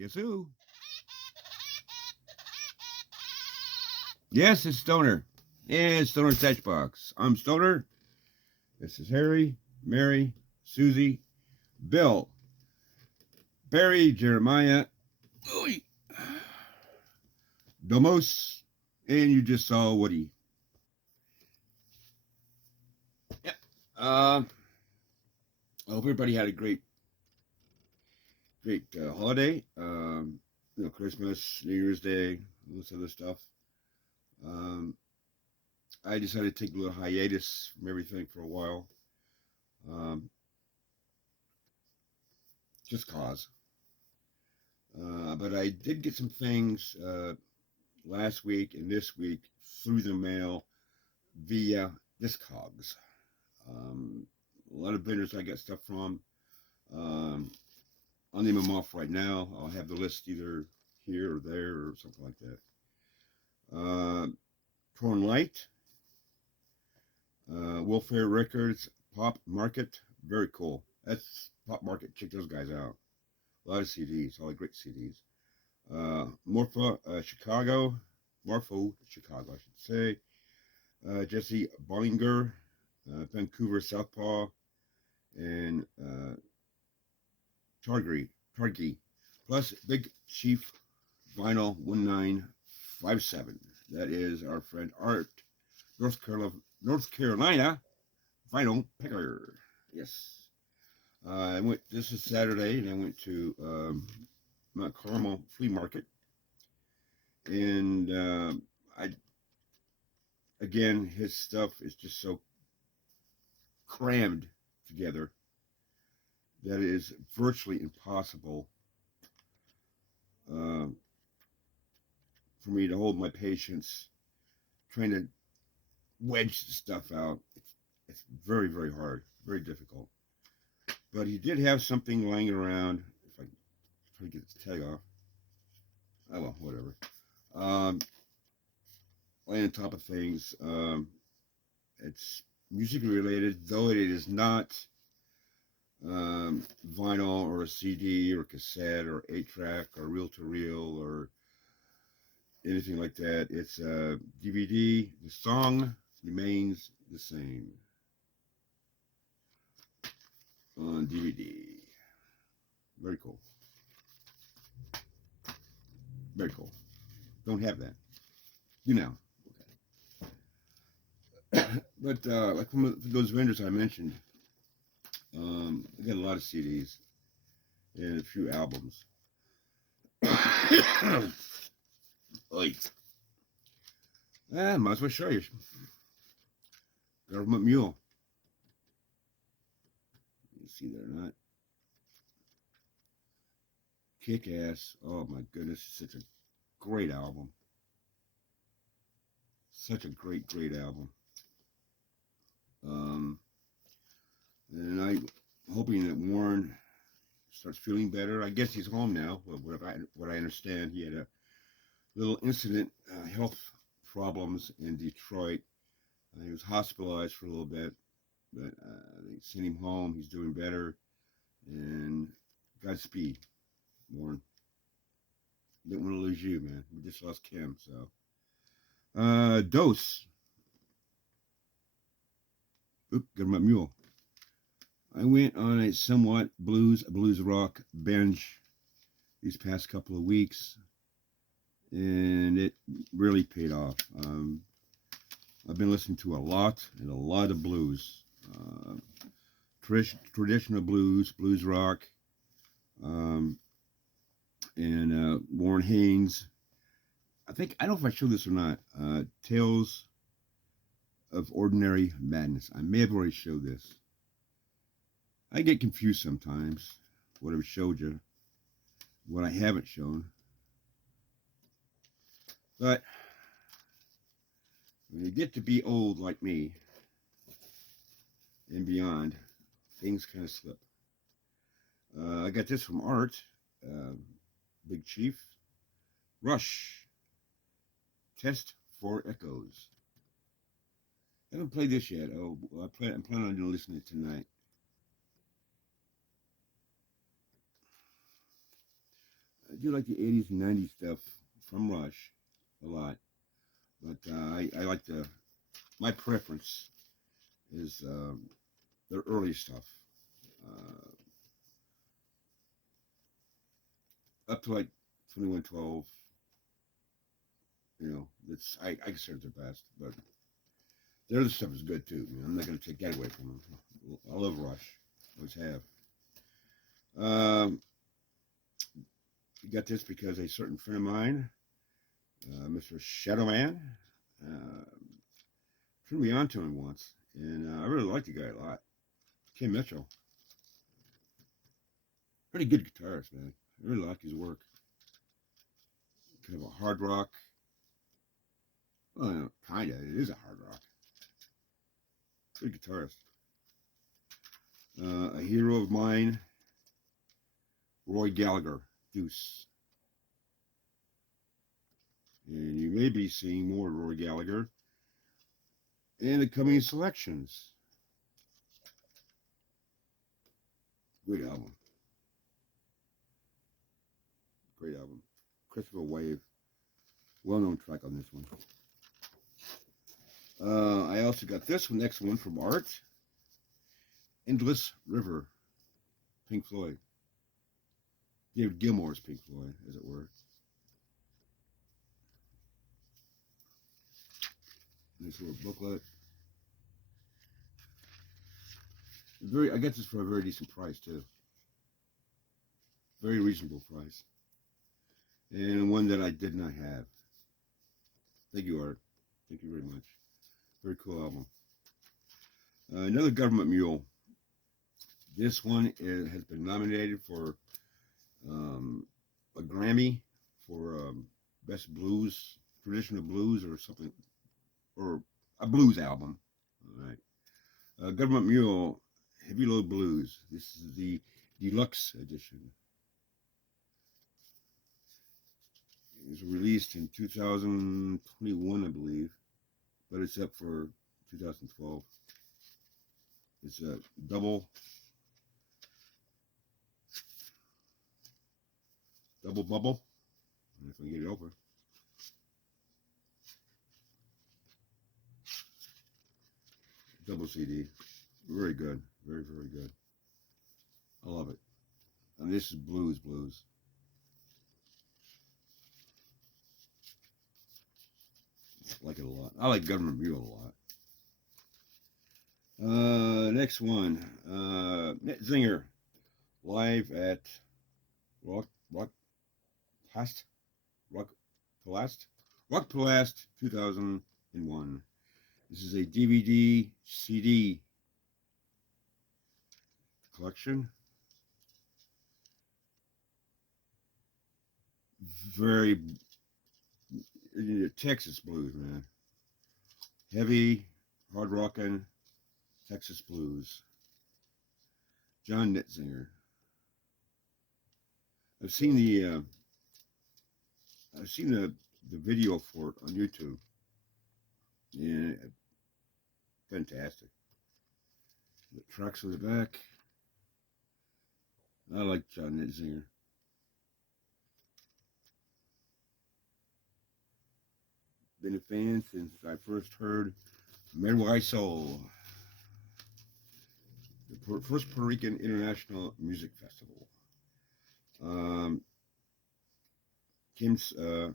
Guess who? Yes, it's Stoner. And Stoner Touchbox. I'm Stoner. This is Harry, Mary, Susie, Bill, Barry, Jeremiah, Domos, and you just saw Woody. Yep. I hope everybody had a great holiday. Christmas, New Year's Day, all this other stuff. I decided to take a little hiatus from everything for a while. Just cause. But I did get some things last week and this week through the mail via Discogs. A lot of vendors I got stuff from. I'll name them off right now. I'll have the list either here or there or something like that. Torn Light, Welfare Records, Pop Market, very cool. That's Pop Market. Check those guys out. A lot of CDs, all great CDs. Morpho, Chicago, I should say. Jesse Bollinger, Vancouver Southpaw, and Targi, plus Big Chief Vinyl 1957. That is our friend Art, North Carolina Vinyl Picker. Yes. This is Saturday, and I went to Mount Carmel Flea Market. And again, his stuff is just so crammed together that it is virtually impossible for me to hold my patience trying to wedge the stuff out. It's very, very hard, very difficult. But he did have something lying around. If I try to get this tag off. Oh, well, whatever. Laying on top of things. It's musically related, though it is not vinyl or a CD or cassette or 8-track or reel-to-reel or anything like that. It's a DVD. The song remains the same on DVD. Very cool. Very cool. Don't have that. You know. Okay. But like from those vendors I mentioned, I got a lot of CDs and a few albums. Oy. Might as well show you. Govt Mule. You see that or not? Kick ass. Oh my goodness, such a great album. Such a great album. And I'm hoping that Warren starts feeling better. I guess he's home now. What I understand, he had a little incident, health problems in Detroit. He was hospitalized for a little bit, but they sent him home. He's doing better, and Godspeed, Warren. Didn't want to lose you, man. We just lost Kim, so. Dose. Oop, Govt Mule. I went on a somewhat blues rock binge these past couple of weeks, and it really paid off. I've been listening to a lot of blues, traditional blues rock, and Warren Haynes. I don't know if I showed this or not. Tales of Ordinary Madness. I may have already showed this. I get confused sometimes. What I've showed you, what I haven't shown. But when you get to be old like me and beyond, things kind of slip. I got this from Art, Big Chief. Rush. Test for Echoes. I haven't played this yet. Oh, I'm planning on listening to it tonight. do like the 80s and 90s stuff from Rush a lot, but I like my preference is their early stuff. Up to like 2112, I consider it their best, but their other stuff is good too. I'm not going to take that away from them. I love Rush, always have. You got this because a certain friend of mine, Mr. Shadowman, turned me on to him once, and I really like the guy a lot. Kim Mitchell, pretty good guitarist, man. I really like his work. Kind of a hard rock. Well, kinda. It is a hard rock. Good guitarist. A hero of mine, Rory Gallagher, Deuce. And you may be seeing more of Rory Gallagher in the coming selections. Great album. Great album. Christopher Wave. Well-known track on this one. I also got this one, next one from Art. Endless River. Pink Floyd. David Gilmour's Pink Floyd, as it were. Nice little booklet. I got this for a very decent price, too. Very reasonable price. And one that I did not have. Thank you, Art. Thank you very much. Very cool album. Another Govt Mule. This one has been nominated for a Grammy for Best Blues, Traditional Blues or something, or a blues album. All right. Govt Mule, Heavy Load Blues. This is the deluxe edition. It was released in 2021, I believe, but it's up for 2012. It's a double bubble. I don't know if I can get it over. Double CD. Very good. Very, very good. I love it. And this is blues. I like it a lot. I like Govt Mule a lot. Next one. Net Zinger. Live at Rock Palast 2001. This is a DVD CD collection. Very Texas blues, man. Heavy, hard rockin' Texas blues. John Netzinger. I've seen the video for it on YouTube. Yeah, fantastic. The tracks on the back. I like John Netzinger. Been a fan since I first heard Midway Soul, the first Puerto Rican International Music Festival.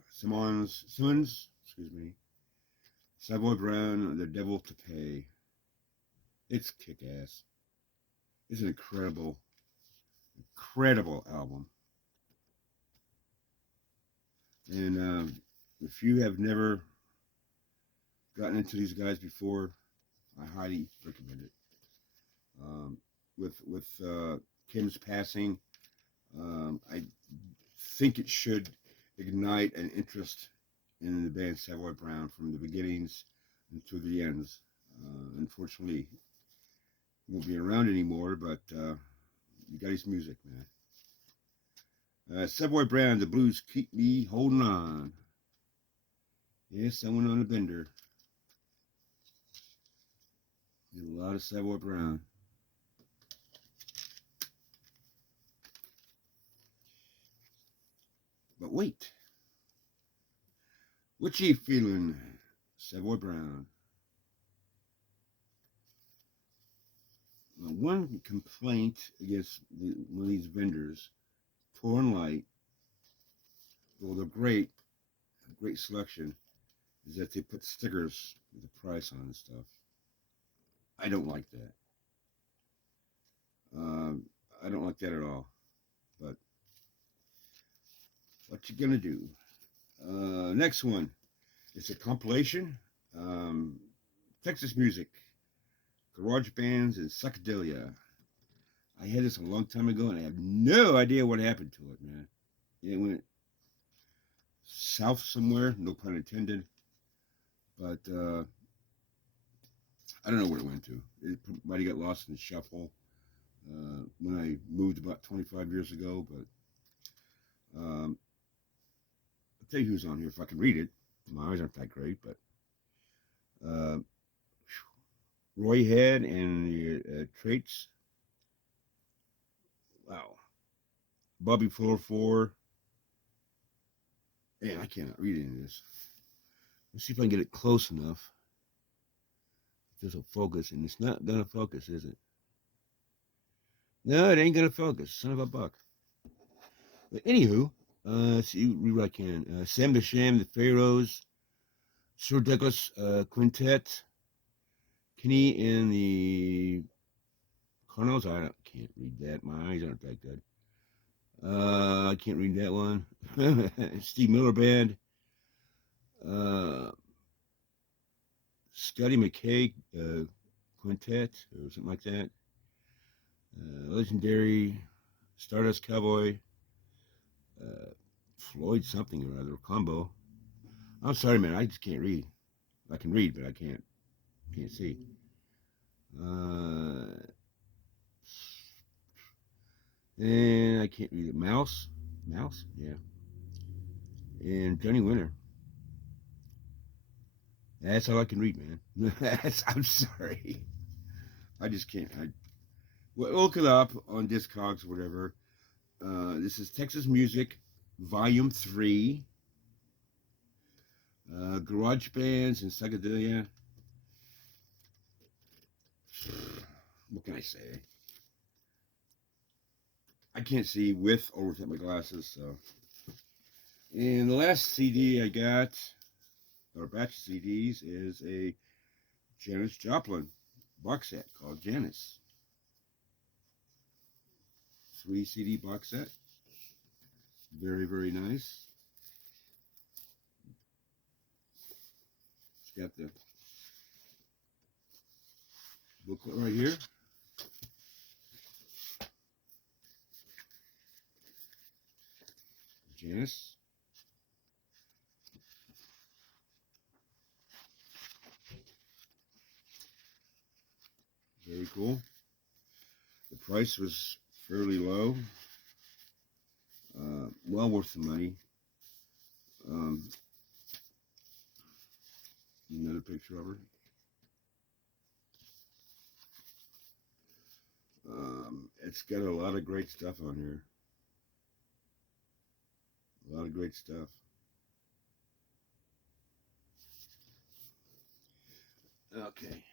Simmons, excuse me. Savoy Brown, The Devil to Pay. It's kick-ass. It's an incredible album. And if you have never gotten into these guys before, I highly recommend it. With Kim's passing, I think it should ignite an interest in the band Savoy Brown from the beginnings to the ends. Unfortunately, he won't be around anymore, but you got his music, man. Savoy Brown, The Blues Keep Me Holding On. Yes, I went on a bender. Did a lot of Savoy Brown. But wait, what you feeling, Savoy Brown? Now, one complaint against one of these vendors, Poor and Light, well, they're great, great selection, is that they put stickers with the price on and stuff. I don't like that. I don't like that at all. But what you gonna do? Next one. It's a compilation. Texas music, garage bands, and psychedelia. I had this a long time ago, and I have no idea what happened to it, man. It went south somewhere, no pun intended. But I don't know where it went to. It might have got lost in the shuffle when I moved about 25 years ago. But I'll tell you who's on here if I can read it. My eyes aren't that great, but Roy Head and the Traits. Wow. Bobby Fuller 4. Man, I cannot read any of this. Let's see if I can get it close enough. This will focus, and it's not going to focus, is it? No, it ain't going to focus. Son of a buck. But anywho, let's see, read what I can. Sam the Sham, the Pharaohs, Sir Douglas Quintet, Kenny and the Cardinals. I can't read that. My eyes aren't that good. I can't read that one. Steve Miller Band. Scotty McKay Quintet or something like that. Legendary Stardust Cowboy. Floyd something or other combo. I'm sorry, man. I just can't read. I can read, but I can't see. And I can't read it. Mouse, yeah. And Johnny Winter. That's all I can read, man. I'm sorry. I just can't. Look it up on Discogs or whatever. This is Texas Music, Volume 3. Garage bands and psychedelia. What can I say? I can't see with or without my glasses, so. And the last CD I got, or batch of CDs, is a Janis Joplin box set called Janis. 3 CD box set. Very, very nice. It's got the booklet right here. Janis. Very cool. The price was fairly low. Well worth the money. Another picture of her. It's got a lot of great stuff on here. A lot of great stuff. Okay.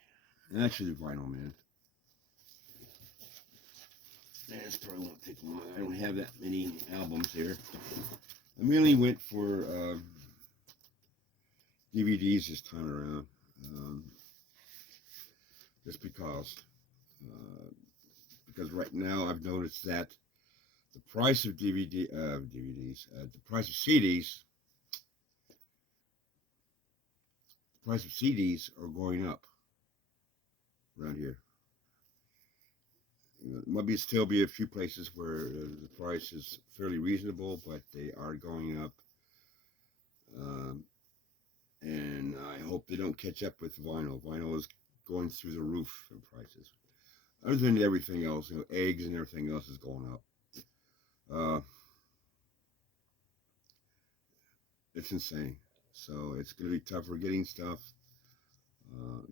Actually, the vinyl, man. This probably won't take long. I don't have that many albums here. I mainly went for DVDs this time around. Just because right now I've noticed that the price of the price of CDs are going up around here. Maybe still be a few places where the price is fairly reasonable, but they are going up. And I hope they don't catch up with vinyl. Vinyl is going through the roof in prices. Other than everything else, eggs and everything else is going up. It's insane. So it's going to be tougher getting stuff.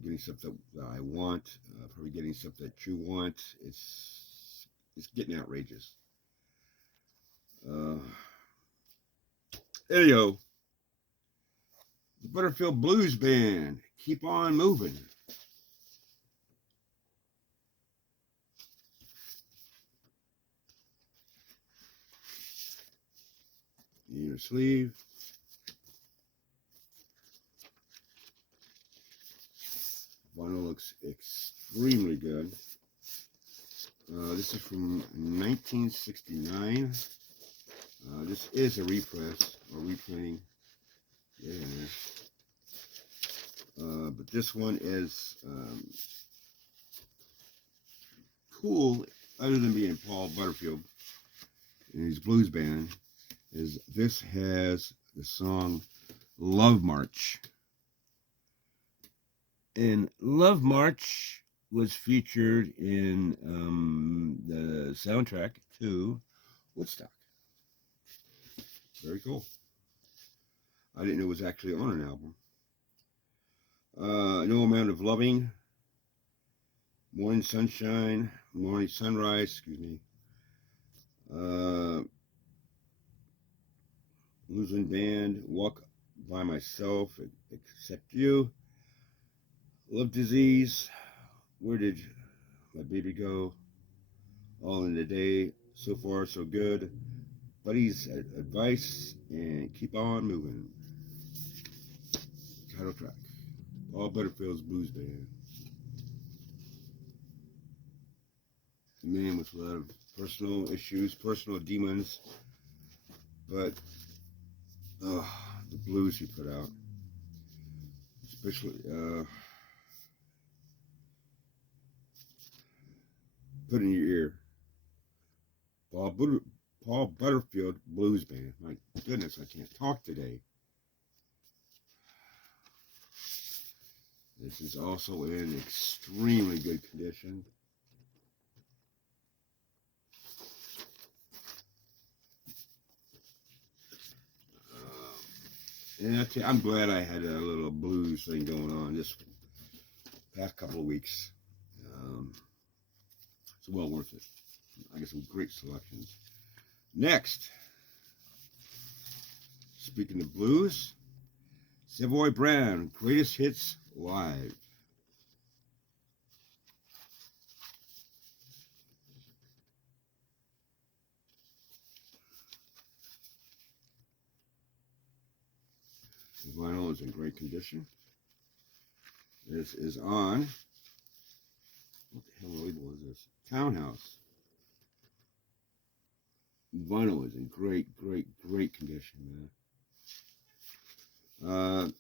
Getting stuff that I want, probably getting stuff that you want. It's getting outrageous. Anyhow, the Butterfield Blues Band, keep on moving. Your sleeve. Vinyl looks extremely good. This is from 1969. This is a repress or reprinting. Yeah. But this one is cool, other than being Paul Butterfield and his blues band, is this has the song Love March. And Love March was featured in the soundtrack to Woodstock. Very cool. I didn't know it was actually on an album. No Amount of Loving, Morning Sunshine, Morning Sunrise, excuse me. Losing Band, Walk by Myself, Except You, Love Disease, Where Did My Baby Go, All in the Day, So Far So Good, Buddy's Advice, and Keep On Moving. Title track, Paul Butterfield's Blues Band. A man with a lot of personal issues, personal demons, but the blues he put out, especially put in your ear. Paul Butterfield Blues Band. My goodness, I can't talk today. This is also in extremely good condition. And I'm glad I had a little blues thing going on this past couple of weeks. It's well worth it. I got some great selections. Next, speaking of blues, Savoy Brown, Greatest Hits Live. The vinyl is in great condition. This is on, what the hell label is this? Townhouse. Vinyl is in great condition, man.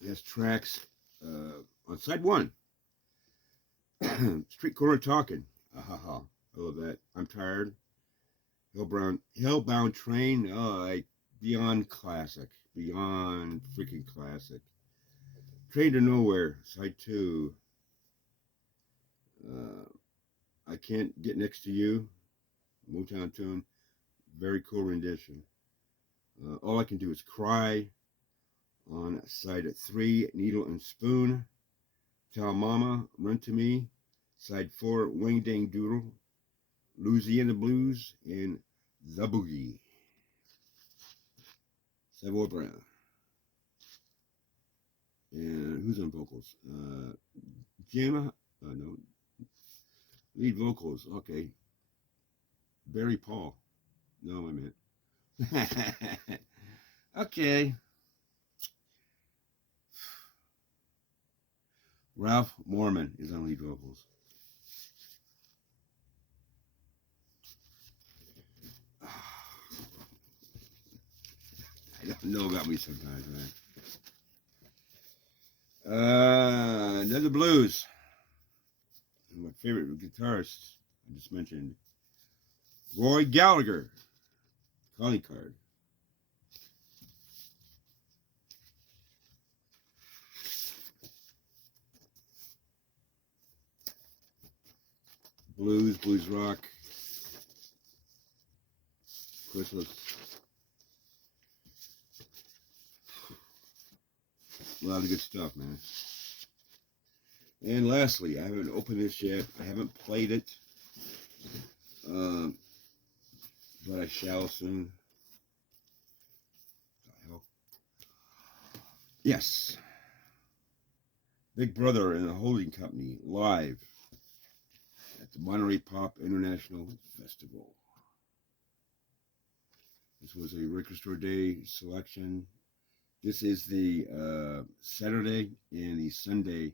It has tracks on side one. Street Corner Talking. I love that. I'm Tired. Hellbound Train. Like beyond classic. Beyond freaking classic. Train to Nowhere. Side two. I Can't Get Next to You. Motown tune. Very cool rendition. All I Can Do Is Cry. On side 3, Needle and Spoon. Tell Mama, Run to Me. Side 4, Wing Dang Doodle. Louisiana Blues, and The Boogie. Savoy Brown. And who's on vocals? Gemma? No. Lead vocals, okay. Barry Paul. No, I meant. Okay. Ralph Morman is on lead vocals. I don't know about me sometimes, man. Another blues. My favorite guitarist, I just mentioned, Rory Gallagher. Calling Card. Blues rock, Christmas. A lot of good stuff, man. And lastly, I haven't opened this yet. I haven't played it. But I shall soon. What the hell? Yes, Big Brother and the Holding Company live at the Monterey Pop International Festival. This was a Record Store Day selection. This is the Saturday and the Sunday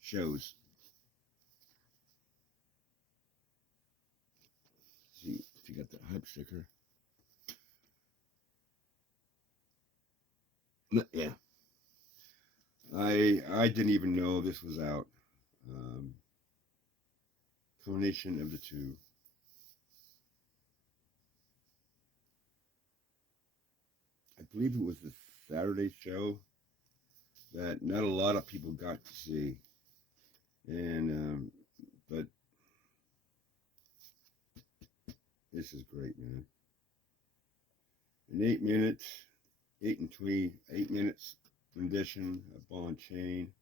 shows. Let's see if you got the hype sticker. Yeah, I didn't even know this was out. Combination of the two. I believe it was the Saturday show that not a lot of people got to see, and but this is great, man. An 8 minutes, 8 minutes rendition of Ball and Chain.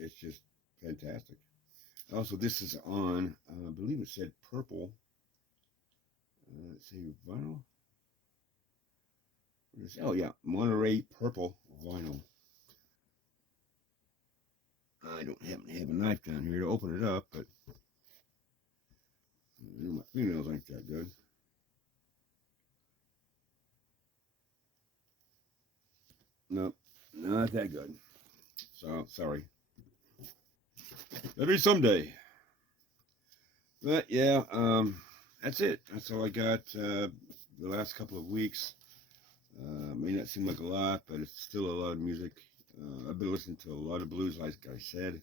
It's just fantastic. Also, this is on, I believe it said purple. Let's see, vinyl. Oh yeah, Monterey purple vinyl. I don't happen to have a knife down here to open it up, but my fingernails aren't that good. Nope, not that good. So sorry. Maybe someday. But yeah, that's it. That's all I got the last couple of weeks. May not seem like a lot, but it's still a lot of music. I've been listening to a lot of blues, like I said,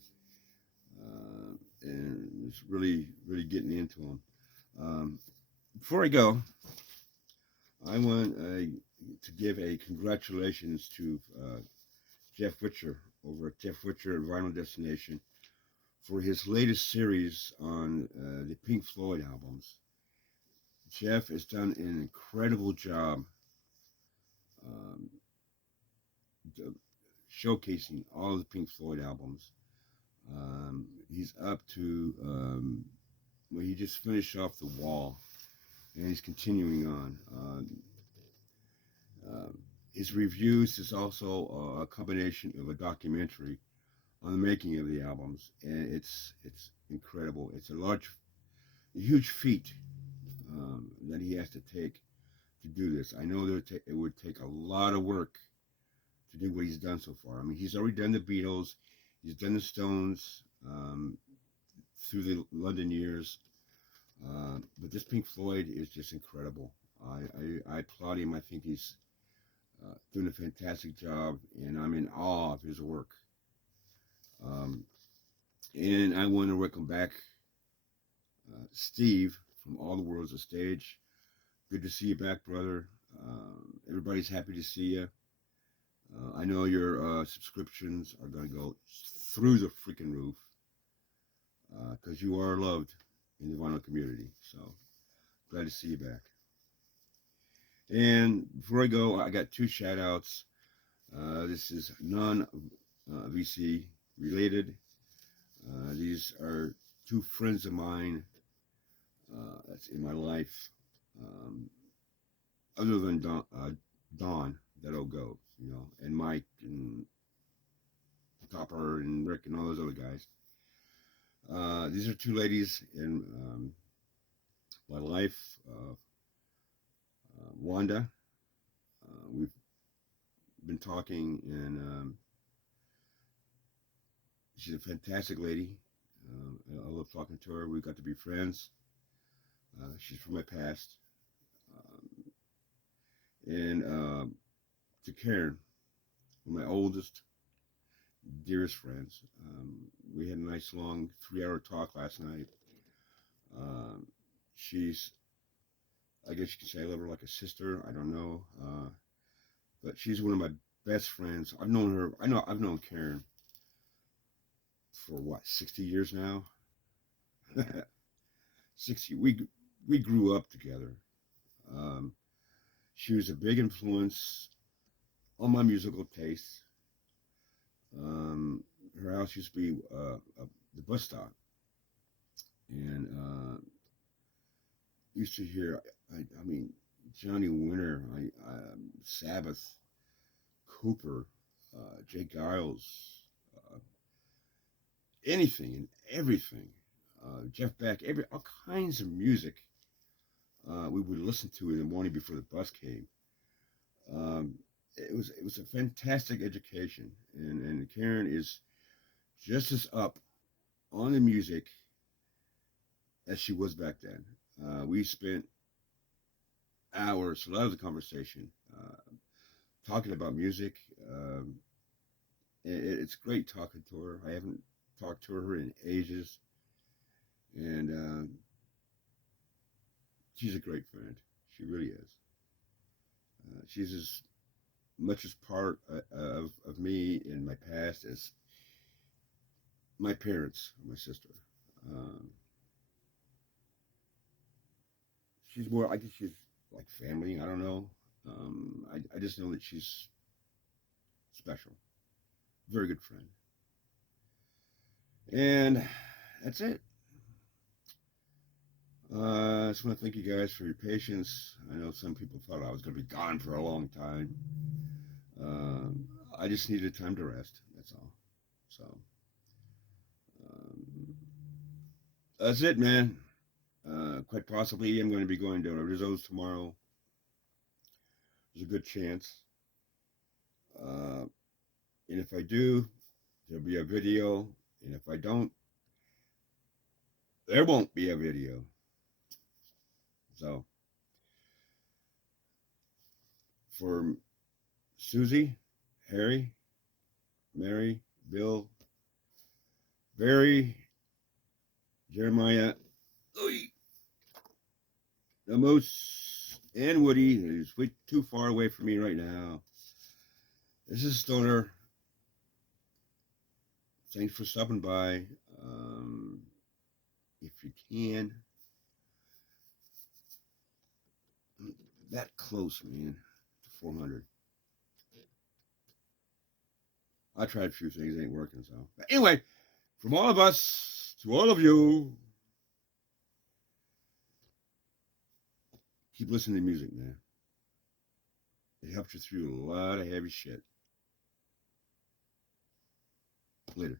and it's really, really getting into them. Before I go, I want to give a congratulations to Jeff Witcher over at Jeff Witcher and Vinyl Destination for his latest series on the Pink Floyd albums. Jeff has done an incredible job showcasing all of the Pink Floyd albums. He's up to, well, he just finished off The Wall, and he's continuing on. His reviews is also a combination of a documentary on the making of the albums, and it's incredible. It's a huge feat that he has to take to do this. I know that it would take a lot of work to do what he's done so far. I mean, he's already done the Beatles, he's done the Stones through the London years, but this Pink Floyd is just incredible. I applaud him. I think he's doing a fantastic job, and I'm in awe of his work. And I want to welcome back Steve from All the World's a Stage. Good to see you back, brother. Everybody's happy to see you. I know your subscriptions are going to go through the freaking roof because you are loved in the vinyl community. So glad to see you back. And before I go, I got two shout outs. This is non-VC related. These are two friends of mine that's in my life. Other than Don, that'll go, you know, and Mike and Topper and Rick and all those other guys. These are two ladies in my life. Wanda, we've been talking, and she's a fantastic lady. I love talking to her. We got to be friends. She's from my past. And to Karen, my oldest, dearest friends. We had a nice long 3-hour talk last night. She's, I guess you could say I love her like a sister. I don't know. But she's one of my best friends. I've known Karen for what, 60 years now? 60. We grew up together. She was a big influence on my musical tastes. Her house used to be the bus stop, and used to hear. I mean, Johnny Winter, Sabbath, Cooper, Jay Giles, uh, anything and everything. Jeff Beck, all kinds of music we would listen to in the morning before the bus came. Um, it was a fantastic education, and Karen is just as up on the music as she was back then. We spent hours, a lot of the conversation, talking about music. Um, it's great talking to her. I haven't talked to her in ages, and she's a great friend. She really is. She's as much as part of me in my past as my parents, my sister. Um, she's more, I guess she's like family. I don't know. I just know that she's special. Very good friend. And that's it. I just want to thank you guys for your patience. I know some people thought I was going to be gone for a long time. Um, I just needed time to rest. That's all. So um, that's it, man. Quite possibly, I'm going to be going to Rizzo's tomorrow. There's a good chance. Uh, and if I do, there'll be a video. And if I don't, there won't be a video. So for Susie, Harry, Mary, Bill, Barry, Jeremiah, the Moose, and Woody, who's way too far away from me right now. This is Stoner. Thanks for stopping by. If you can, that close, man, to 400. I tried a few things, ain't working, so. But anyway, from all of us to all of you, keep listening to music, man. It helps you through a lot of heavy shit. Later.